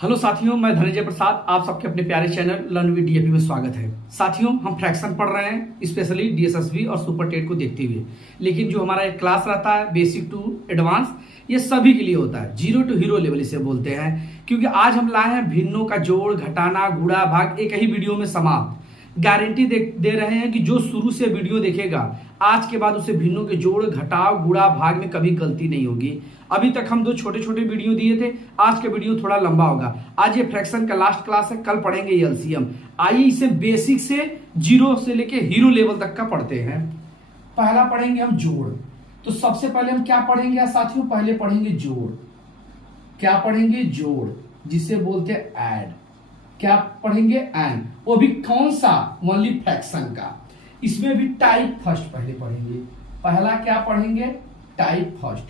Hello साथियों, मैं धनंजय प्रसाद आप सबके अपने प्यारे चैनल लर्न विद डीएपी में स्वागत है। साथियों, हम फ्रैक्शन पढ़ रहे हैं, स्पेशली डीएसएसबी और सुपर टेट को देखते हुए। लेकिन जो हमारा एक क्लास रहता है बेसिक टू एडवांस, ये सभी के लिए होता है, जीरो टू हीरो लेवल इसे बोलते हैं। क्योंकि आज हम लाए हैं भिन्नों का जोड़, घटाना, गुणा, भाग एक ही वीडियो में समाप्त। गारंटी दे रहे हैं कि जो शुरू से वीडियो देखेगा आज के बाद उसे भिन्नों के जोड़, घटाव, गुणा, भाग में कभी गलती नहीं होगी। अभी तक हम दो छोटे छोटे वीडियो दिए थे, आज का वीडियो थोड़ा लंबा होगा। आज ये फ्रैक्शन का लास्ट क्लास है, कल पढ़ेंगे एलसीएम। आइए इसे बेसिक से जीरो से लेके हीरो लेवल तक का पढ़ते हैं। पहला पढ़ेंगे हम जोड़। तो सबसे पहले हम क्या पढ़ेंगे साथियों? पहले पढ़ेंगे जोड़। क्या पढ़ेंगे? जोड़, जिसे बोलते हैं ऐड। क्या पढ़ेंगे? एंड। वो भी कौन सा? ओनली फ्रैक्शन का। इसमें भी टाइप फर्स्ट पहले पढ़ेंगे। पहला क्या पढ़ेंगे? Type first.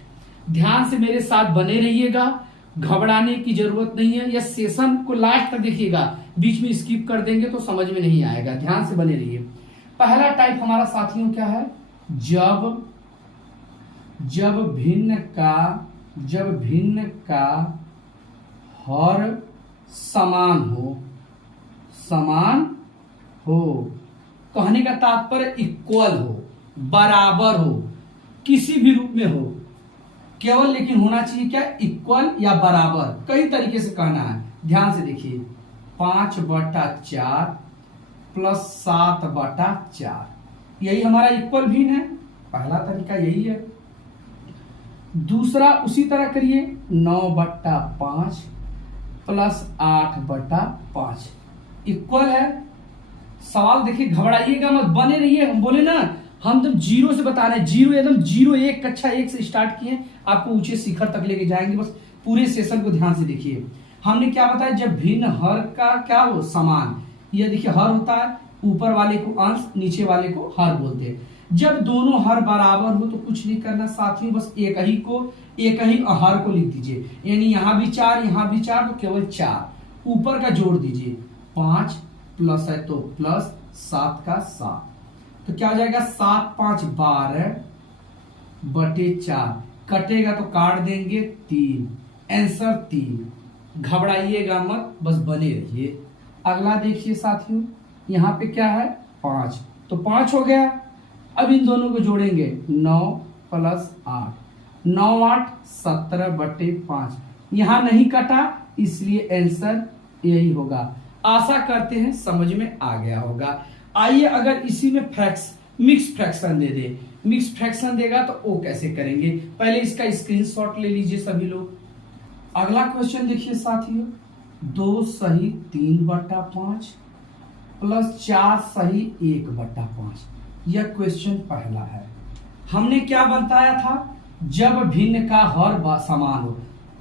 ध्यान से मेरे साथ बने रहिएगा, घबराने की जरूरत नहीं है। यह सेशन को लास्ट तक देखिएगा, बीच में स्किप कर देंगे तो समझ में नहीं आएगा। ध्यान से बने रहिए। पहला टाइप हमारा साथियों क्या है? जब भिन्न का हर समान हो। कहने का तात्पर्य इक्वल हो, बराबर हो, किसी भी रूप में हो, केवल लेकिन होना चाहिए क्या? इक्वल या बराबर। कई तरीके से कहना है, ध्यान से देखिए। 5/4 प्लस 7/4, यही हमारा इक्वल भिन्न है। पहला तरीका यही है। दूसरा उसी तरह करिए, 9/5 प्लस 8/5 इक्वल है। सवाल देखिए, घबराइएगा मत, बने रहिए। हम बोले ना, हम जब जीरो से बता रहे हैं, जीरो एकदम जीरो, एक कक्षा एक से स्टार्ट किए, आपको ऊंचे शिखर तक लेके जाएंगे। बस पूरे सेशन को ध्यान से देखिए। हमने क्या बताया? जब भिन्न हर का क्या हो? समान। यह देखिए, हर होता है ऊपर वाले को अंश, नीचे वाले को हर बोलते हैं। जब दोनों हर बराबर हो तो कुछ नहीं करना साथियों, बस एक ही हर को लिख दीजिए। यानी यहां भी 4, यहां भी 4, तो केवल 4 ऊपर का जोड़ दीजिए। 5 प्लस है तो प्लस 7 का 7, तो क्या हो जाएगा? 7 5 12/4। कटेगा तो काट देंगे 3, आंसर 3। घबराइएगा मत, बस बने रहिए। अगला देखिए साथियों, यहां पे क्या है? 5, तो 5 हो गया। अब इन दोनों को जोड़ेंगे, 9 प्लस 8, 9 8 17/5। यहां नहीं कटा, इसलिए आंसर यही होगा। आशा करते हैं समझ में आ गया होगा। आइए, अगर इसी में मिक्स फ्रैक्शन दे दे, मिक्स फ्रैक्शन देगा तो वो कैसे करेंगे? पहले इसका स्क्रीनशॉट ले लीजिए सभी लोग। अगला क्वेश्चन देखिए साथियों, 2 सही 3/5 प्लस 4 सही 1/5। यह क्वेश्चन पहला है। हमने क्या बताया था? जब भिन्न का हर समान हो।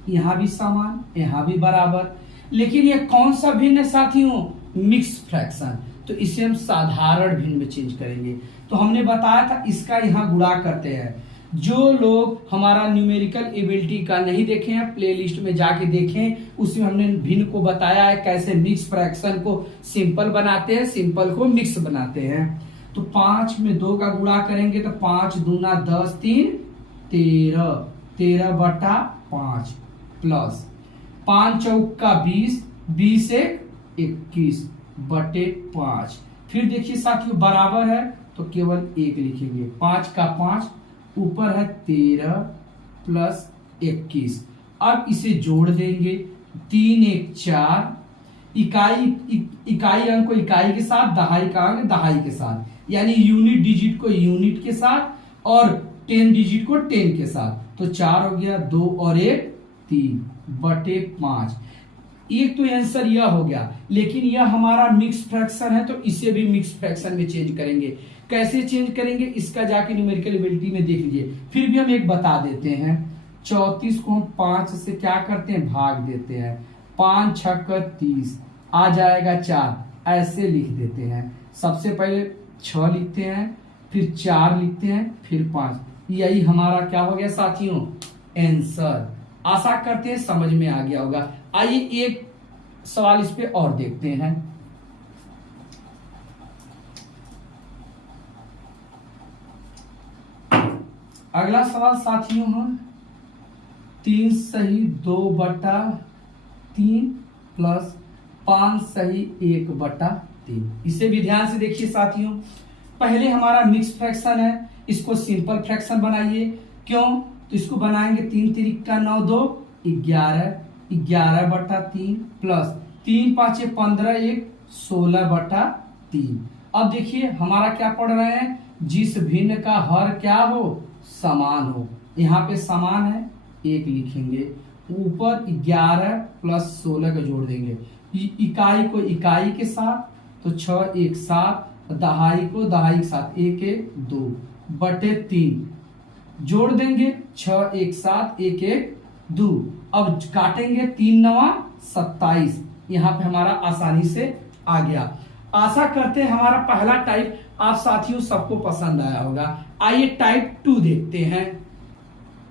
यहां भी समान, यहां भी बराबर। लेकिन यह कौन सा भिन्न है साथियों? Mix fraction. तो इसे हम साधारण भिन्न में चेंज करेंगे। तो हमने बताया था इसका यहां गुणा करते हैं। जो लोग हमारा न्यूमेरिकल एबिलिटी का नहीं देखे हैं, प्लेलिस्ट में जाके देखें, उसमें हमने भिन्न को बताया है कैसे मिक्स फ्रैक्शन को सिंपल बनाते हैं, सिंपल को मिक्स बनाते हैं। तो 5 में 2 का गुणा करेंगे तो 5 दूना 10, 3 13, 13/5 प्लस 5 चौका 20, 20 1 21/5। फिर देखिए साथियों, बराबर है तो केवल 1 लिखेंगे। 5 का 5, ऊपर है 13 प्लस 21। अब इसे जोड़ देंगे, 3 1 4, इकाई अंक को इकाई के साथ, दहाई का अंक दहाई के साथ, यानी यूनिट डिजिट को यूनिट के साथ और 10 डिजिट को 10 के साथ। तो 4 हो गया, 2 और 1 3/5। एक तो आंसर यह हो गया। लेकिन यह हमारा मिक्स फ्रैक्शन है, तो इसे भी मिक्स फ्रैक्शन में चेंज करेंगे। कैसे चेंज करेंगे इसका जाके न्यूमेरिकल एबिलिटी में देख लीजिए। फिर भी हम एक बता देते हैं, 34 को हम 5 से क्या करते हैं? भाग देते हैं। 5 6 30, आ जाएगा 4, ऐसे लिख देते हैं। सबसे पहले 6 लिखते हैं, फिर 4 लिखते हैं, फिर 5। यही हमारा क्या हो गया साथियों? आंसर। आशा करते हैं समझ में आ गया होगा। आइए एक सवाल इस पे और देखते हैं। अगला सवाल साथियों है 3 सही 2/3 प्लस 5 सही 1/3। इसे भी ध्यान से देखिए साथियों, पहले हमारा मिक्स फ्रैक्शन है, इसको सिंपल फ्रैक्शन बनाइए। क्यों? तो इसको बनाएंगे 3 तिरिक का 9 2 11, 11/3 प्लस 3 5 15 1 16/3। अब देखिए हमारा क्या पढ़ रहे हैं, जिस भिन्न का हर क्या हो, समान हो। यहाँ पे समान है 1 लिखेंगे, ऊपर 11 प्लस 16 का जोड़ देंगे, इकाई को इकाई के साथ तो 6 1 7, दहाई को दहाई के साथ 1 1 2/3 जोड़ देंगे, 6 1 7 1 1 2। अब काटेंगे 3 9 27। यहाँ पे हमारा आसानी से आ गया। आशा करते हैं हमारा पहला टाइप आप साथियों सबको पसंद आया होगा। आइए टाइप 2 देखते हैं।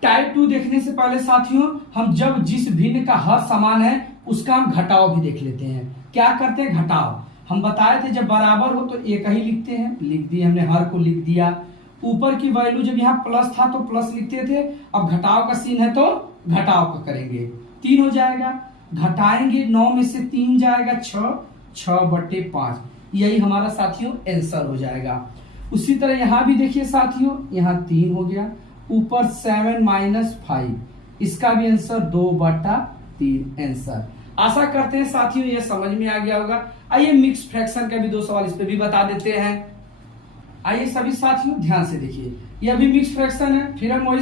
टाइप 2 देखने से पहले साथियों हम जब जिस भिन्न का हर समान है उसका हम घटाव भी देख लेते हैं। क्या करते हैं? घटाव हम बताए थे जब बराबर हो तो एक ही लिखते हैं, लिख दिए हमने, हर को लिख दिया। ऊपर की वैल्यू जब यहाँ प्लस था तो प्लस लिखते थे, अब घटाव का सीन है तो घटाव का करेंगे, 3 हो जाएगा। घटाएंगे 9 में से 3 जाएगा 6, 6/5। यही हमारा साथियों आंसर हो जाएगा। उसी तरह यहाँ भी देखिए साथियों, यहाँ 3 हो गया, ऊपर 7 - 5, इसका भी आंसर 2/3 आंसर। आशा करते हैं साथियों ये समझ में आ गया होगा। आइए मिक्स फ्रैक्शन का भी 2 सवाल इस पे भी बता देते हैं। आइए सभी साथियों ध्यान से देखिए, यह भी मिक्स फ्रैक्शन है, फिर हम वही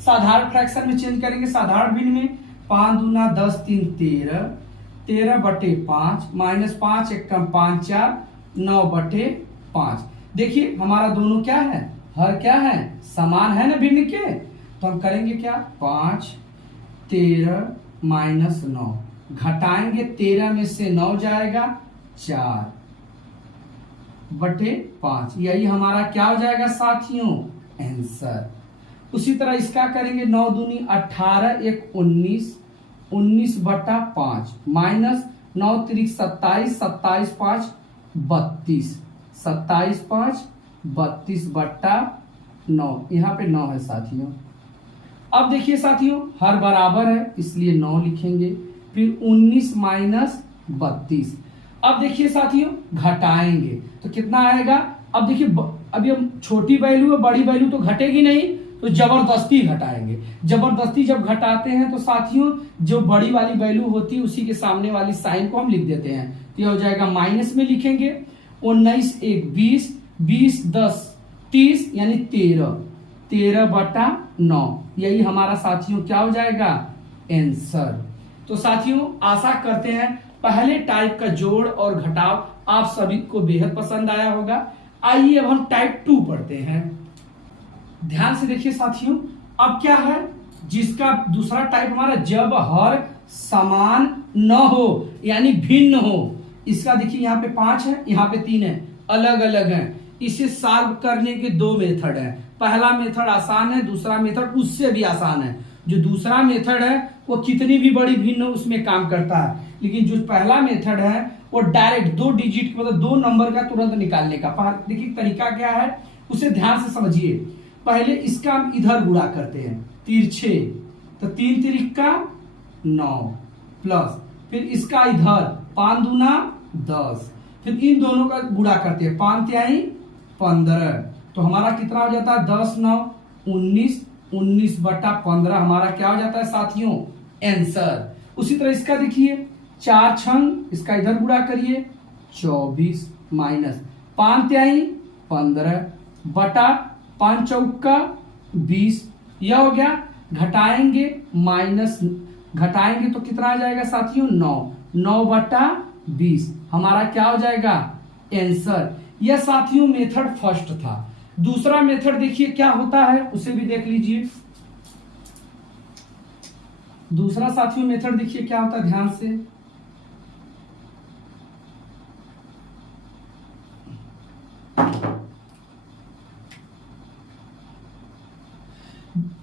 साधारण फ्रैक्शन में चेंज करेंगे। साधारण भिन्न में 5 दूना 10 3 13, 13/5 माइनस 5 1 कम 5 4 9/5। देखिए हमारा दोनों क्या है, हर क्या है, समान है ना भिन्न के, तो हम करेंगे क्या, 5 13 माइनस 9, घटाएंगे 13 में से 9 जाएगा 4/5। यही हमारा क्या हो जाएगा साथियों, आंसर। उसी तरह इसका करेंगे 9 दूनी 18 1 19, 19/5 माइनस 9 तिरिक 27, 27/5 32, 27/5 32/9। यहाँ पे 9 है साथियों। अब देखिए साथियों हर बराबर है इसलिए 9 लिखेंगे, फिर 19 माइनस 32। अब देखिए साथियों घटाएंगे तो कितना आएगा। अब देखिए अभी हम छोटी वैल्यू है, बड़ी वैल्यू तो घटेगी नहीं, तो जबरदस्ती घटाएंगे। जबरदस्ती जब घटाते हैं तो साथियों जो बड़ी वाली वैल्यू होती है उसी के सामने वाली साइन को हम लिख देते हैं, तो यह हो जाएगा माइनस में लिखेंगे। 19 1 20, 20 10 30 यानी 13, 13/9। यही हमारा साथियों क्या हो जाएगा, आंसर। तो साथियों आशा करते हैं पहले टाइप का जोड़ और घटाव आप सभी को बेहद पसंद आया होगा। आइए अब हम टाइप 2 पढ़ते हैं। ध्यान से देखिए साथियों, अब क्या है, जिसका दूसरा टाइप हमारा जब हर समान न हो यानी भिन्न हो। इसका देखिए यहाँ पे 5 है, यहाँ पे 3 है, अलग अलग है। इसे सॉल्व करने के 2 मेथड है। पहला मेथड आसान है, दूसरा मेथड उससे भी आसान है। जो दूसरा मेथड है वो कितनी भी बड़ी भिन्न हो उसमें काम करता है, लेकिन जो पहला मेथड है वो डायरेक्ट 2 डिजिट मतलब 2 नंबर का तुरंत निकालने का। देखिए तरीका क्या है उसे ध्यान से समझिए। पहले इसका हम इधर गुणा करते हैं तिरछे, तो 3 तिरिक का 9 प्लस फिर इसका इधर 5 दूना 10, फिर इन दोनों का गुणा करते हैं 5 तिहाई 15, तो हमारा कितना हो जाता है 10 9 19, 19/15 हमारा क्या हो जाता है साथियों, आंसर। उसी तरह इसका देखिए 4 छंग, इसका इधर गुणा करिए 24 माइनस 5 तिहाई 15 बटा 5 चौका 20, यह हो गया। घटाएंगे माइनस, घटाएंगे तो कितना आ जाएगा साथियों 9, 9/20 हमारा क्या हो जाएगा, आंसर। यह साथियों मेथड फर्स्ट था। दूसरा मेथड देखिए क्या होता है उसे भी देख लीजिए। दूसरा साथियों मेथड देखिए क्या होता है, ध्यान से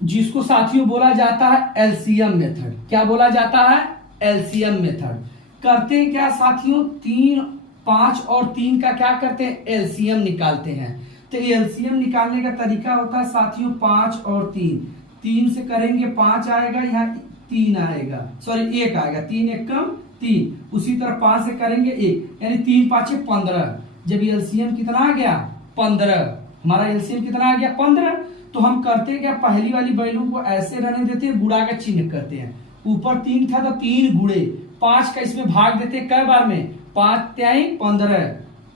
जिसको साथियों बोला जाता है एलसीएम मेथड। क्या बोला जाता है, एलसीएम मेथड। करते हैं क्या साथियों, 3 5 और 3 का क्या करते हैं, एलसीएम निकालते हैं। तो एलसीएम निकालने का तरीका होता है साथियों 5 और 3, 3 से करेंगे 5 आएगा, यहाँ 3 आएगा, सॉरी 1 आएगा, 3 1 कम 3। उसी तरह 5 से करेंगे 1, यानी 3 5 15। जब एलसीएम कितना आ गया 15, हमारा एलसीएम कितना आ गया 15। तो हम करते क्या, पहली वाली वैल्यू को ऐसे रहने देते हैं, गुणा का चिन्ह करते हैं। ऊपर 3 था तो 3 गुणे 5 का इसमें भाग देते हैं कै बार में, 5 त्याई 15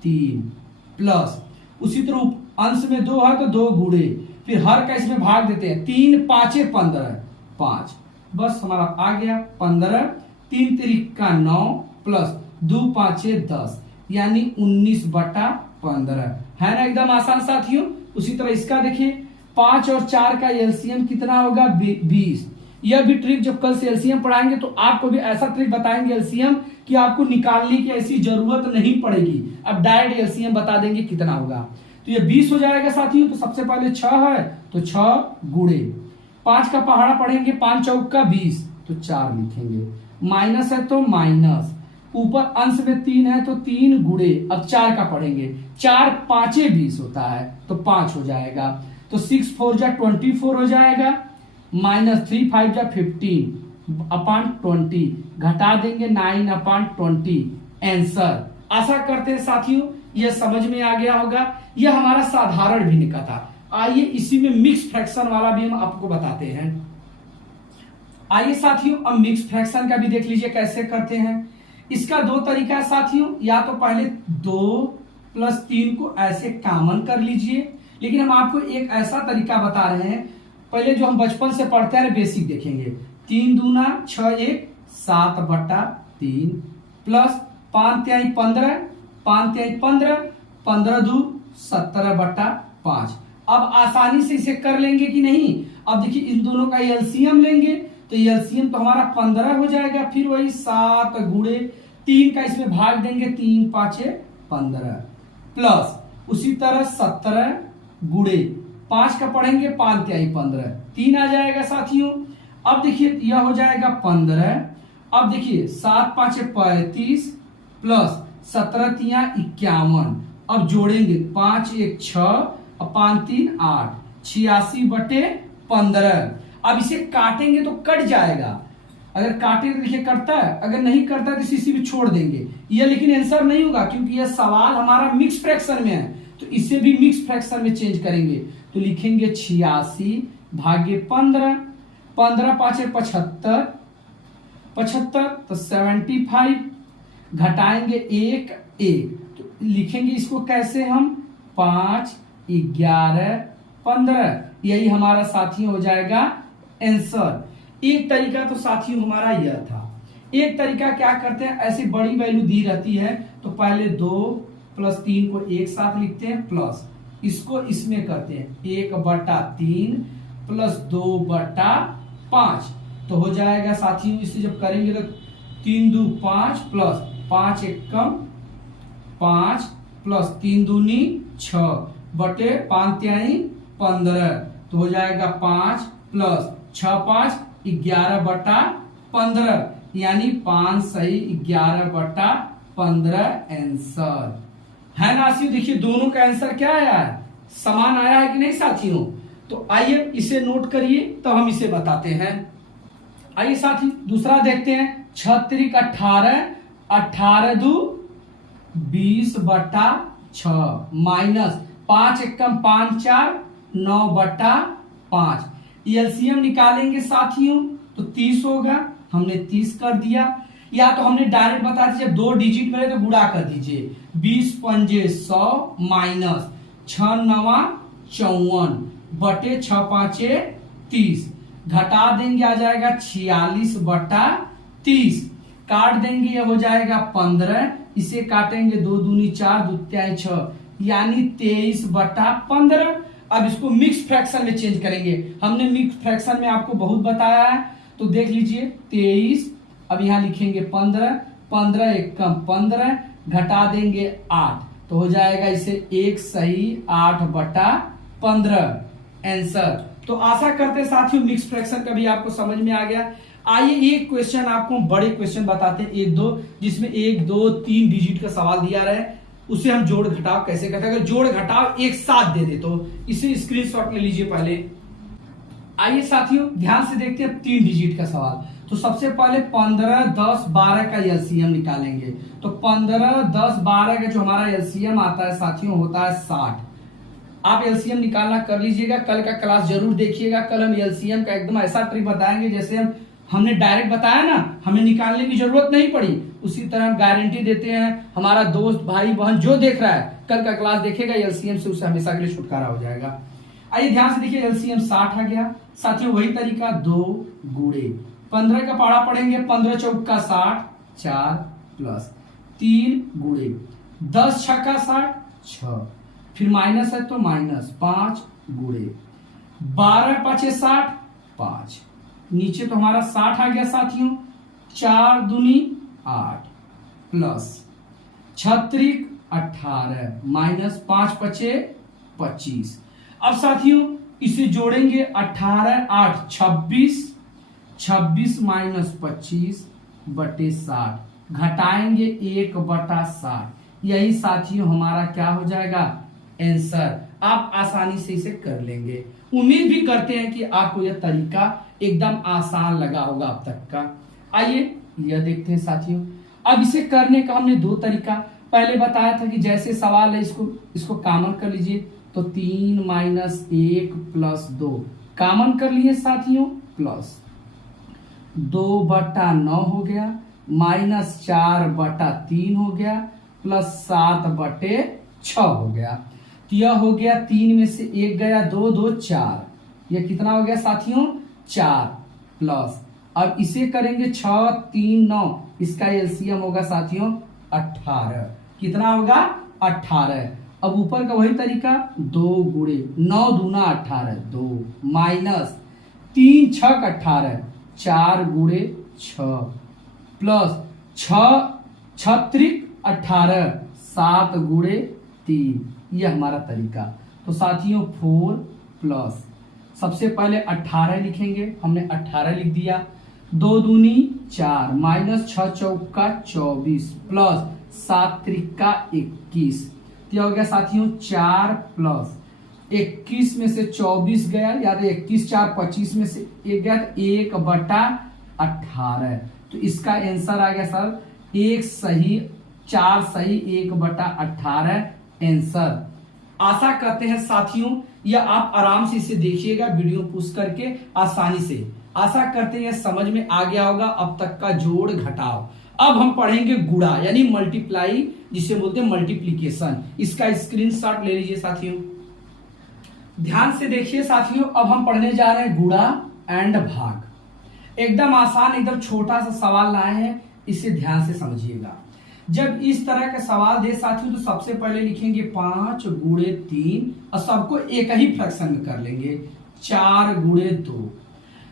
3 प्लस, उसी तरह अंश में 2 है तो 2 गुणे, फिर हर का इसमें भाग देते हैं, 3 5 15 5। बस हमारा आ गया 15, 3 तिरिका 9 प्लस 2 5 10, यानी 19/15 है ना, एकदम आसान साथियों। उसी तरह इसका देखिए 5 और 4 का एलसीएम कितना होगा 20। यह भी ट्रिक जब कल से एलसीएम पढ़ाएंगे तो आपको भी ऐसा ट्रिक बताएंगे एलसीएम कि आपको निकालने की ऐसी जरूरत नहीं पड़ेगी, अब डायरेक्ट एलसीएम बता देंगे कितना होगा। तो ये 20 हो जाएगा साथियों। तो सबसे पहले 6 है तो 6 गुणे 5 का पहाड़ा पढ़ेंगे, 5 चौक का 20 तो 4 लिखेंगे, माइनस है तो माइनस, ऊपर अंश में 3 है तो 3 गुणे, अब 4 का पढ़ेंगे, 4 5 20 होता है तो 5 हो जाएगा, तो 6 4 जा 24 हो जाएगा, माइनस 3 5 जा 15/20, घटा देंगे 9/20 आंसर। आशा करते हैं साथियों यह समझ में आ गया होगा। यह हमारा साधारण भिन्नता था। आइए इसी में मिक्स फ्रैक्शन वाला भी हम आपको बताते हैं। आइए साथियों अब मिक्स फ्रैक्शन का भी देख लीजिए कैसे करते हैं। इसका 2 तरीका है साथियों, या तो पहले 2 + 3 को ऐसे कॉमन कर लीजिए, लेकिन हम आपको एक ऐसा तरीका बता रहे हैं, पहले जो हम बचपन से पढ़ते हैं बेसिक देखेंगे। 3 दूना 6 1 7/3 प्लस 5 तिहाई 15 5 तिहाई 15 15 2 17/5। अब आसानी से इसे कर लेंगे कि नहीं। अब देखिए इन दोनों का एलसीएम लेंगे तो एलसीएम तो हमारा 15 हो जाएगा, फिर वही 7 गुणे 3 का इसमें भाग देंगे, 3 5 15 प्लस उसी तरह 17 गुणे 5 का पढ़ेंगे, 5 तिहाई 15 3 आ जाएगा साथियों। अब देखिए यह हो जाएगा 15। अब देखिए 7 5 35 प्लस 17 तिया 51। अब जोड़ेंगे 5 1 6 और 5 3 8, 86/15। अब इसे काटेंगे तो कट जाएगा, अगर काटे तो देखिए कटता है, अगर नहीं करता तो इसी भी छोड़ देंगे। यह लेकिन आंसर नहीं होगा क्योंकि यह सवाल हमारा मिक्स फ्रैक्शन में है, तो इसे भी मिक्स फ्रैक्शन में चेंज करेंगे। तो लिखेंगे 86/15, 15 5 75 75 तो 75, घटाएंगे 1 1 तो लिखेंगे इसको कैसे हम 5 11 15। यही हमारा साथियों हो जाएगा आंसर। एक तरीका तो साथियों हमारा यह था। एक तरीका क्या करते हैं, ऐसी बड़ी वैल्यू दी रहती है तो पहले 2 + 3 को एक साथ लिखते हैं, प्लस इसको इसमें करते हैं 1/3 प्लस 2/5 तो हो जाएगा साथियों। इसे जब करेंगे तो 3 2 5 प्लस 5 1 कम 5 प्लस 3 दूनी 6 बटे 5 तिहाई 15 तो हो जाएगा 5 प्लस 6 5 11/15, यानी 5 सही 11/15 आंसर है ना साथियों। देखिए दोनों का आंसर क्या आया है, समान आया है कि नहीं साथियों। तो आइए इसे नोट करिए तो हम इसे बताते हैं। आइए साथी दूसरा देखते हैं। 6 18 18 2 20/6 माइनस 5 1 5 4 9/5। एलसीएम निकालेंगे साथियों तो 30 होगा, हमने 30 कर दिया, या तो हमने डायरेक्ट बता दिया जब 2 डिजिट मिले तो गुणा कर दीजिए। 20 पंजे 100 माइनस 6 9 54 बटे 6 5 30, घटा देंगे आ जाएगा 46/30, काट देंगे ये हो जाएगा 15, इसे काटेंगे 2 दूनी 4 2 तिहाई 6, यानी 23/15। अब इसको मिक्स फ्रैक्शन में चेंज करेंगे। हमने मिक्स फ्रैक्शन में आपको बहुत बताया है, तो देख लीजिए 23, अब यहां लिखेंगे 15 15 1 कम 15, घटा देंगे 8 तो हो जाएगा इसे 1 सही 8/15 आंसर। तो आशा करते साथियों मिक्स फ्रैक्शन का भी आपको समझ में आ गया। आइए एक क्वेश्चन आपको बड़े क्वेश्चन बताते हैं 1 2, जिसमें 1 2 3 डिजिट का सवाल दिया रहा है, उसे हम जोड़ घटाव कैसे करते हैं। अगर जोड़ घटाव एक साथ दे दे तो इसे स्क्रीनशॉट ले लीजिए पहले। आइए साथियों ध्यान से देखते हैं 3 डिजिट का सवाल। तो सबसे पहले 15, 10, 12 का एलसीएम निकालेंगे। तो 15, 10, 12 का जो हमारा एलसीएम आता है साथियों होता है 60। आप एलसीएम निकालना कर लीजिएगा, कल का क्लास जरूर देखिएगा। कल हम एलसीएम का एकदम ऐसा ट्रिक बताएंगे जैसे हमने डायरेक्ट बताया ना, हमें निकालने की जरूरत नहीं पड़ी, उसी तरह हम गारंटी देते हैं। हमारा दोस्त भाई बहन जो देख रहा है कल का क्लास देखेगा एलसीएम से, उसे हमेशा के लिए छुटकारा हो जाएगा। आइए ध्यान से देखिए, एलसीएम 60 आ गया साथियों। वही तरीका 2 गुणे 15 का पारा पढ़ेंगे, 15 चौका 60, 4 प्लस 3 गुणे 10 छक्का 60, 6, फिर माइनस है तो माइनस 5 गुणे 12 पाँचे 60, 5, नीचे तो हमारा 60 आ गया साथियों। 4 दूनी 8 प्लस 36 18 माइनस 5 पचे 25। अब साथियों इसे जोड़ेंगे, 18 8 26, 26 माइनस 25 बटे 60, घटाएंगे 1/60। यही साथियों हमारा क्या हो जाएगा, आंसर। आप आसानी से इसे कर लेंगे। उम्मीद भी करते हैं कि आपको यह तरीका एकदम आसान लगा होगा अब तक का। आइए यह देखते हैं साथियों। अब इसे करने का हमने 2 तरीका पहले बताया था कि जैसे सवाल है इसको कॉमन कर लीजिए। तो 3 माइनस 1 प्लस 2 कॉमन कर लिए साथियों, प्लस 2/9 हो गया, माइनस 4/3 हो गया, प्लस 7/6 हो गया। तो यह हो गया 3 में से 1 गया, 2 2 4, यह कितना हो गया साथियों 4, प्लस अब इसे करेंगे 6 3 9, इसका एलसीएम होगा साथियों 18। कितना होगा 18। अब ऊपर का वही तरीका 2 गुणे 9 दूना 18, 2 माइनस 3 छक 18, 4 गुणे 6 प्लस 6 36 18, 7 गुणे 3। यह हमारा तरीका। तो साथियों 4 प्लस सबसे पहले 18 लिखेंगे, हमने 18 लिख दिया। 2 दूनी 4 माइनस 6 चौका 24 प्लस 7 त्रिका 21। क्या हो गया साथियों 4 प्लस 21 में से 24 गया, याद है 21 4 25 में से 1 गया, तो 1/18। तो इसका आंसर आ गया सर 1 सही 4 सही 1/18 आंसर। आशा करते हैं साथियों यह आप आराम से इसे देखिएगा वीडियो पुश करके आसानी से। आशा करते हैं समझ में आ गया होगा अब तक का जोड़ घटाव। अब हम पढ़ेंगे गुणा यानी मल्टीप्लाई, जिसे बोलते हैं मल्टीप्लीकेशन। इसका स्क्रीनशॉट ले लीजिए साथियों। ध्यान से देखिए साथियों, अब हम पढ़ने जा रहे हैं गुणा एंड भाग। एकदम आसान एकदम छोटा सा सवाल लाए हैं, इसे ध्यान से समझिएगा। जब इस तरह का सवाल दे साथियों तो सबसे पहले लिखेंगे 5 गुणे 3 और सबको एक ही फ्रैक्शन में कर लेंगे 4 गुणे 2।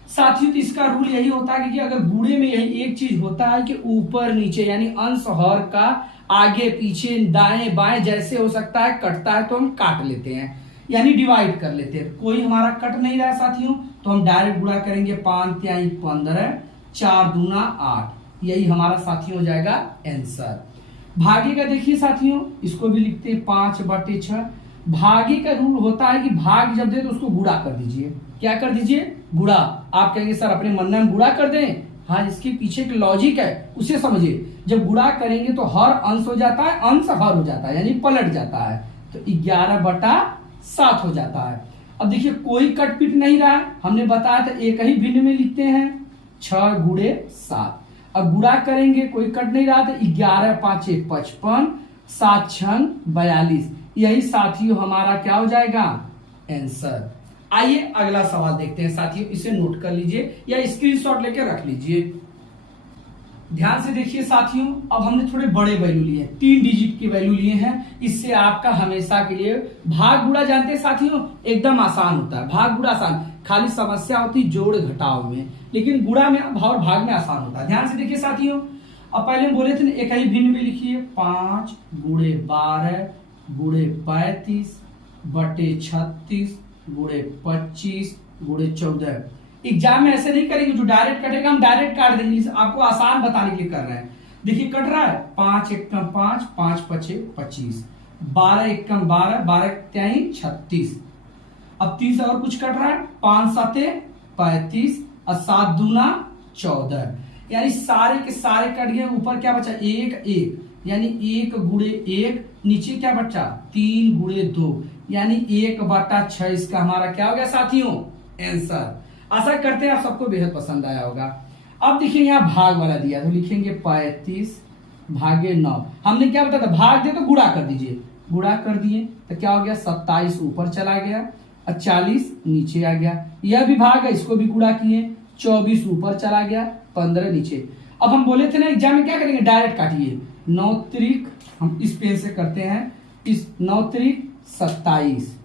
साथियों तो इसका रूल यही होता है कि अगर गुणे में यही एक चीज होता है कि ऊपर नीचे यानी अंश हर का आगे पीछे दाएं बाएं जैसे हो सकता है कटता है तो हम काट लेते हैं यानी डिवाइड कर लेते हैं। कोई हमारा कट नहीं रहा साथियों तो हम डायरेक्ट गुणा करेंगे 5 3 15 4 दूना 8, यही हमारा साथियों हो जाएगा आंसर। भागे का देखिए साथियों, इसको भी लिखते हैं 5/6। भागे का रूल होता है कि भाग जब दे तो उसको गुणा कर दीजिए। क्या कर दीजिए गुणा। आप कहेंगे सर अपने मन में हम गुणा कर दें, हाँ इसके पीछे एक लॉजिक है उसे समझिए। जब गुणा करेंगे तो हर अंश हो जाता है, अंश हर हो जाता है यानी पलट जाता है, तो 11/7 हो जाता है। अब देखिए कोई कट पिट नहीं रहा है, हमने बताया था एक ही भिन्न में लिखते हैं 6 गुणे 7। अब गुणा करेंगे कोई कट नहीं रहा, तो 11 5 55 7 6 42, यही साथियों हमारा क्या हो जाएगा आंसर। आइए अगला सवाल देखते हैं साथियों, इसे नोट कर लीजिए या स्क्रीनशॉट लेके रख लीजिए। ध्यान से देखिए साथियों, अब हमने थोड़े बड़े वैल्यू लिए हैं, 3 डिजिट की वैल्यू लिए हैं। इससे आपका हमेशा के लिए भाग गुणा जानते हैं साथियों एकदम आसान होता है। भाग गुणा आसान, खाली समस्या होती जोड़ घटाव में, लेकिन गुणा में और भाग में आसान होता है। ध्यान से देखिए साथियों, अब पहले हम बोले थे एक ही भिन्न में लिखिए 5 गुणे 12 गुणे 35 बटे 36 गुणे 25 गुणे 14। एग्जाम में ऐसे नहीं करेंगे, जो डायरेक्ट कटेगा हम डायरेक्ट काट देंगे, आपको आसान बताने के लिए कर रहे हैं। देखिए कट रहा है 5 1 5 5 5 25, 12 1 12 12 3 36। अब 3 से और कुछ कट रहा है 5 7 35 और 7 दूना 14, यानी सारे के सारे कट गए, ऊपर क्या बचा 1 1, यानी 1 गुणे 1, नीचे क्या बचा 3 गुणे 2, यानी 1/6 इसका हमारा क्या हो गया साथियों आंसर। आशा करते हैं आप सबको बेहद पसंद आया होगा। अब देखिए यहाँ भाग वाला दिया तो लिखेंगे 35 भागे 9। हमने क्या बताया था, भाग दे तो गुणा कर दीजिए, गुणा कर दिए तो क्या हो गया 27 ऊपर चला गया और 40 नीचे आ गया। यह भी भाग है, इसको भी गुणा किए, 24 ऊपर चला गया, 15 नीचे। अब हम बोले थे ना एग्जाम में क्या करेंगे, डायरेक्ट काटिए। 9 त्रिक हम इस पेन से करते हैं, इस 9 त्रिक 27,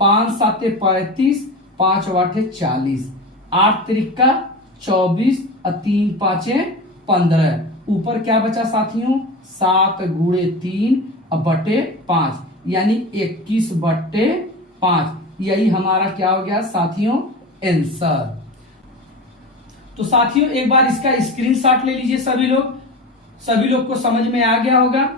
5 7 35, 5 8 40, 8 त्रिक का 24 और 3 5 15। ऊपर क्या बचा साथियों 7 गुणे 3 और बटे 5, यानी 21/5। यही हमारा क्या हो गया साथियों आंसर। तो साथियों एक बार इसका स्क्रीनशॉट ले लीजिए सभी लोग को समझ में आ गया होगा।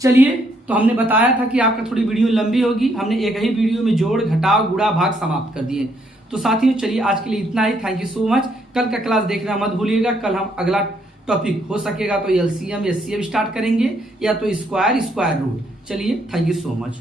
चलिए, तो हमने बताया था कि आपका थोड़ी वीडियो लंबी होगी, हमने एक ही वीडियो में जोड़ घटाव गुणा भाग समाप्त कर दिए। तो साथियों चलिए आज के लिए इतना ही, थैंक यू सो मच। कल का क्लास देखना मत भूलिएगा, कल हम अगला टॉपिक हो सकेगा तो एलसीएम एचसीएफ स्टार्ट करेंगे या तो स्क्वायर रूट। चलिए, थैंक यू सो मच।